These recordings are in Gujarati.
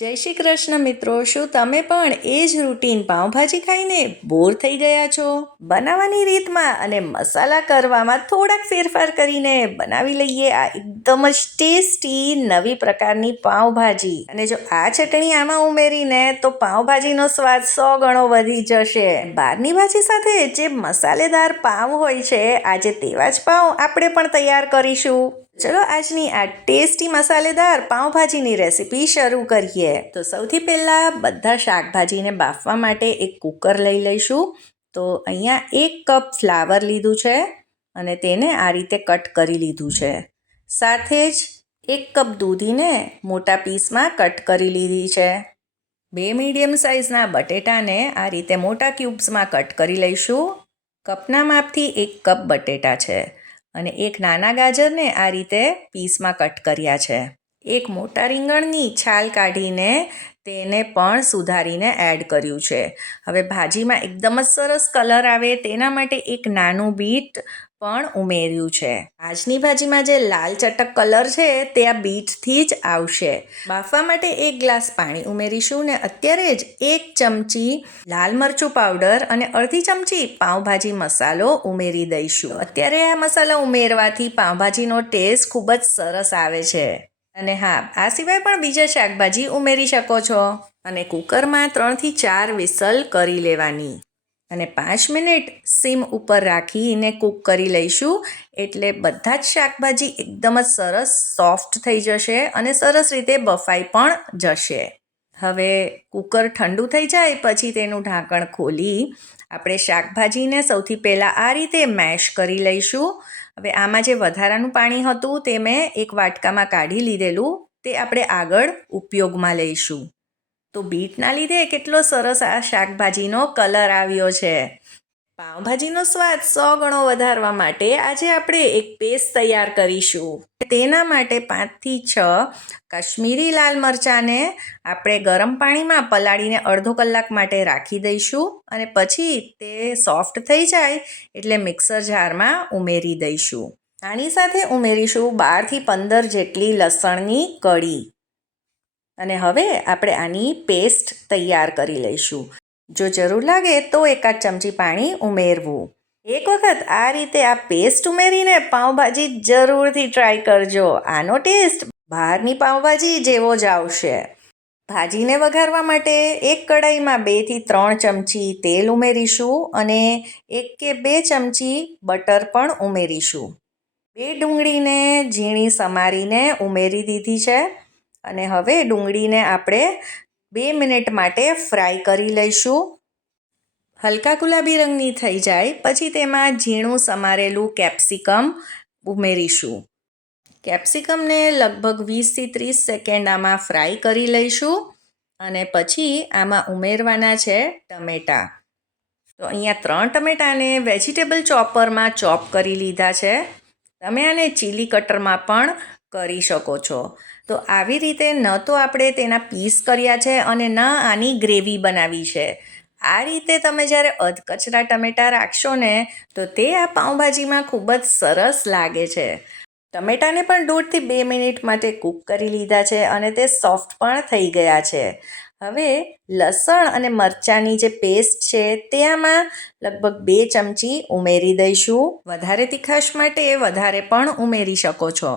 જય શ્રી કૃષ્ણ મિત્રો, શું તમે પણ એ જ રૂટીન પાઉંભાજી ખાઈને બોર થઈ ગયા છો? બનાવવાની રીતમાં અને મસાલા કરવામાં થોડાક ફેરફાર કરીને બનાવી લઈએ આ એકદમ જ ટેસ્ટી નવી પ્રકારની પાઉંભાજી. અને જો આ ચટણી આમાં ઉમેરીને તો પાઉંભાજીનો સ્વાદ 100 ગણો વધી જશે. બહારની ભાજી સાથે જે મસાલેદાર પાઉં હોય છે, આજે તેવા જ પાઉં આપણે પણ તૈયાર કરીશું. ચલો આજની આ ટેસ્ટી મસાલેદાર પાઉંભાજીની રેસીપી શરૂ કરીએ. તો સૌથી પહેલાં બધા શાકભાજીને બાફવા માટે એક કુકર લઈ લઈશું. તો અહીંયા 1 કપ ફ્લાવર લીધું છે અને તેને આ રીતે કટ કરી લીધું છે. સાથે જ 1 કપ દૂધીને મોટા પીસમાં કટ કરી લીધી છે. 2 મીડિયમ સાઇઝના બટેટાને આ રીતે મોટા ક્યુબ્સમાં કટ કરી લઈશું. કપના માપથી 1 કપ બટેટા છે. અને 1 નાના ગાજરને આ રીતે પીસમાં કટ કર્યા છે. 1 મોટા રીંગણની છાલ કાઢીને તેને પણ સુધારીને એડ કર્યું છે. હવે ભાજીમાં એકદમ જ સરસ કલર આવે તેના માટે 1 નાનું બીટ પણ ઉમેર્યું છે. આજની ભાજીમાં જે લાલ ચટક કલર છે તે આ બીટથી જ આવશે. બાફવા માટે 1 ગ્લાસ પાણી ઉમેરીશું ને અત્યારે જ 1 ચમચી લાલ મરચું પાવડર અને અડધી ચમચી પાઉંભાજી મસાલો ઉમેરી દઈશું. અત્યારે આ મસાલા ઉમેરવાથી પાઉંભાજીનો ટેસ્ટ ખૂબ જ સરસ આવે છે. અને હા, આ સિવાય પણ બીજા શાકભાજી ઉમેરી શકો છો. અને કુકરમાં 3 થી 4 વિસલ કરી લેવાની. અને 5 મિનિટ સીમ ઉપર રાખીને કૂક કરી લઈશું. એટલે બધા જ શાકભાજી એકદમ જ સરસ સોફ્ટ થઈ જશે અને સરસ રીતે બફાઈ પણ જશે. હવે કુકર ઠંડુ થઈ જાય પછી તેનું ઢાંકણ ખોલી આપણે શાકભાજીને સૌથી પહેલાં આ રીતે મેશ કરી લઈશું. હવે આમાં જે વધારાનું પાણી હતું તે મેં એક વાટકામાં કાઢી લીધેલું, તે આપણે આગળ ઉપયોગમાં લઈશું. તો બીટના લીધે કેટલો સરસ આ શાકભાજીનો કલર આવ્યો છે. પાઉંભાજીનો સ્વાદ 100 ગણો વધારવા માટે આજે આપણે એક પેસ્ટ તૈયાર કરીશું. તેના માટે 5 થી 6 કાશ્મીરી લાલ મરચાંને આપણે ગરમ પાણીમાં પલાળીને અડધો કલાક માટે રાખી દઈશું. અને પછી તે સોફ્ટ થઈ જાય એટલે મિક્સર જારમાં ઉમેરી દઈશું. આની સાથે ઉમેરીશું 12 થી 15 જેટલી લસણની કળી. અને હવે આપણે આની પેસ્ટ તૈયાર કરી લઈશું. જો જરૂર લાગે તો 1 ચમચી પાણી ઉમેરવું. એક વખત આ રીતે આ પેસ્ટ ઉમેરીને પાઉંભાજી જરૂરથી ટ્રાય કરજો. આનો ટેસ્ટ બહારની પાઉંભાજી જેવો જ આવશે. ભાજીને વઘારવા માટે એક કઢાઈમાં 2 થી 3 ચમચી તેલ ઉમેરીશું અને 1 કે 2 ચમચી બટર પણ ઉમેરીશું. 2 ડુંગળીને ઝીણી સમારીને ઉમેરી દીધી છે. અને હવે ડુંગળીને આપણે 2 મિનિટ માટે ફ્રાય કરી લઈશું. હલકા ગુલાબી રંગની થઈ જાય પછી તેમાં ઝીણું સમારેલું કેપ્સિકમ ઉમેરીશું. કેપ્સિકમને લગભગ 20 થી 30 સેકન્ડ આમાં ફ્રાય કરી લઈશું. અને પછી આમાં ઉમેરવાના છે ટમેટાં. તો અહીંયા 3 ટમેટાને વેજીટેબલ ચોપરમાં ચોપ કરી લીધા છે. તમે આને ચીલી કટરમાં પણ કરી શકો છો. તો આવી રીતે ન તો આપણે તેના પીસ કર્યા છે અને ન આની ગ્રેવી બનાવી છે. આ રીતે તમે જ્યારે અધકચરા ટમેટાં રાખશો ને તો તે આ પાઉંભાજીમાં ખૂબ જ સરસ લાગે છે. ટમેટાને પણ 1.5 થી 2 મિનિટ માટે કૂક કરી લીધા છે અને તે સોફ્ટ પણ થઈ ગયા છે. હવે લસણ અને મરચાંની જે પેસ્ટ છે તે આમાં લગભગ 2 ચમચી ઉમેરી દઈશું. વધારે તીખાશ માટે વધારે પણ ઉમેરી શકો છો.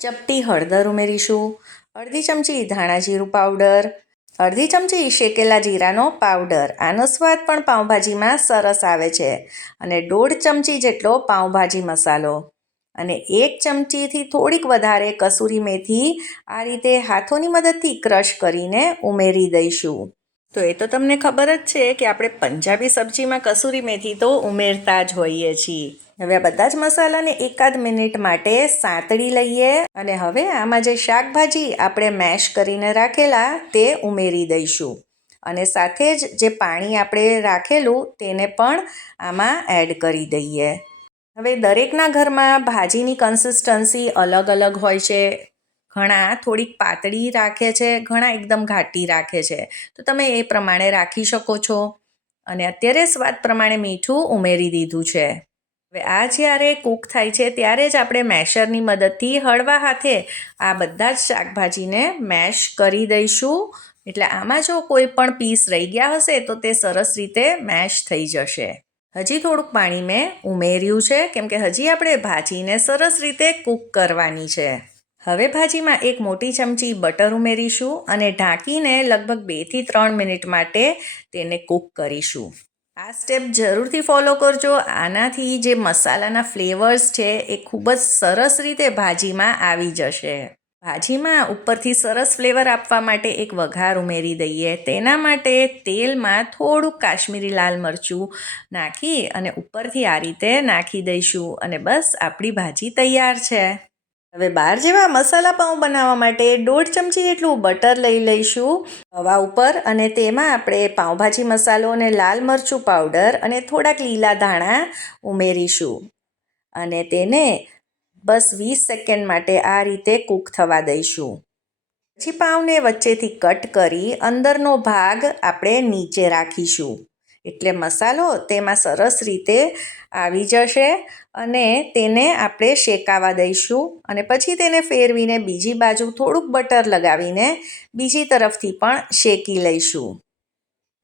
ચપટી હળદર ઉમેરીશું. અડધી ચમચી ધાણા જીરું પાવડર. અડધી ચમચી શેકેલા જીરાનો પાવડર. આનો સ્વાદ પણ પાઉંભાજીમાં સરસ આવે છે. અને 1.5 ચમચી જેટલો પાઉંભાજી મસાલો. અને 1 ચમચીથી થોડીક વધારે કસૂરી મેથી આ રીતે હાથોની મદદથી ક્રશ કરીને ઉમેરી દઈશું. તો એ તો તમને ખબર જ છે કે આપણે પંજાબી સબ્જીમાં કસૂરી મેથી તો ઉમેરતા જ હોઈએ છીએ. હવે આ બધા જ મસાલાને 1 મિનિટ માટે સાંતળી લઈએ. અને હવે આમાં જે શાકભાજી આપણે મેશ કરીને રાખેલા તે ઉમેરી દઈશું. અને સાથે જ જે પાણી આપણે રાખેલું તેને પણ આમાં એડ કરી દઈએ. હવે દરેકના ઘરમાં ભાજીની કન્સિસ્ટન્સી અલગ અલગ હોય છે. ઘણા થોડીક પાતળી રાખે છે, ઘણા એકદમ ઘાટી રાખે છે. તો તમે એ પ્રમાણે રાખી શકો છો. અને અત્યારે સ્વાદ પ્રમાણે મીઠું ઉમેરી દીધું છે. હવે આ જ્યારે કૂક થાય છે ત્યારે જ આપણે મેશરની મદદથી હળવા હાથે આ બધા જ શાકભાજીને મેશ કરી દઈશું. એટલે આમાં જો કોઈ પણ પીસ રહી ગયા હશે તો તે સરસ રીતે મેશ થઈ જશે. હજી થોડુંક પાણી મેં ઉમેર્યું છે કેમ કે હજી આપણે ભાજીને સરસ રીતે કૂક કરવાની છે. હવે ભાજીમાં એક મોટી ચમચી બટર ઉમેરીશું અને ઢાંકીને લગભગ 2 થી 3 મિનિટ માટે તેને કૂક કરીશું. આ સ્ટેપ જરૂરથી ફોલો કરજો. આનાથી જે મસાલાના ફ્લેવર્સ છે એ ખૂબ જ સરસ રીતે ભાજીમાં આવી જશે. ભાજીમાં ઉપરથી સરસ ફ્લેવર આપવા માટે એક વઘાર ઉમેરી દઈએ. તેના માટે તેલમાં થોડુંક કાશ્મીરી લાલ મરચું નાખી અને ઉપરથી આ રીતે નાખી દઈશું અને બસ આપણી ભાજી તૈયાર છે. હવે 12 જેવા મસાલા પાઉં બનાવવા માટે 1.5 ચમચી જેટલું બટર લઈ લઈશું તવા ઉપર અને તેમાં આપણે પાઉંભાજી મસાલો અને લાલ મરચું પાવડર અને થોડાક લીલા ધાણા ઉમેરીશું અને તેને બસ 20 સેકન્ડ માટે આ રીતે કૂક થવા દઈશું. પછી પાઉંને વચ્ચેથી કટ કરી અંદરનો ભાગ આપણે નીચે રાખીશું એટલે મસાલો તેમાં સરસ રીતે આવી જશે અને તેને આપણે શેકાવા દઈશું અને પછી તેને ફેરવીને બીજી બાજુ થોડુંક બટર લગાવીને બીજી તરફથી પણ શેકી લઈશું.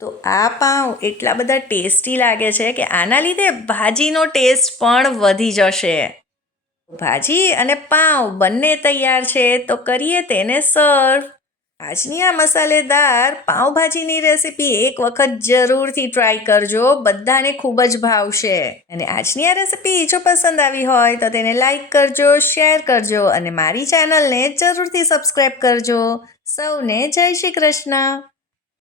તો આ પાઉં એટલા બધા ટેસ્ટી લાગે છે કે આના લીધે ભાજીનો ટેસ્ટ પણ વધી જશે. ભાજી અને પાઉં બંને તૈયાર છે તો કરીએ તેને સર્વ. આજની આ મસાલેદાર પાઉંભાજીની રેસીપી એક વખત જરૂરથી ટ્રાય કરજો. બધાને ખૂબ જ ભાવશે. અને આજની આ રેસીપી જો પસંદ આવી હોય તો તેને લાઈક કરજો, શેર કરજો અને મારી ચેનલને જરૂરથી સબસ્ક્રાઈબ કરજો. સૌને જય શ્રી કૃષ્ણ.